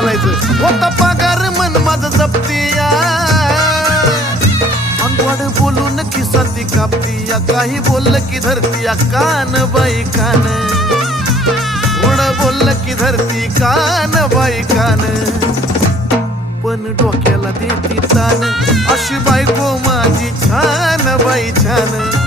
चालायचं. होता पगार मन माझं जपतीया, अंगवाड बोलून किसा ती कापतीया, काही बोललं की धरतीया कान बाई कान, थोडं बोललं की धरती कान बाई कान, पण डोक्याला देती तान, अशी बायको माझी छान बाई छान.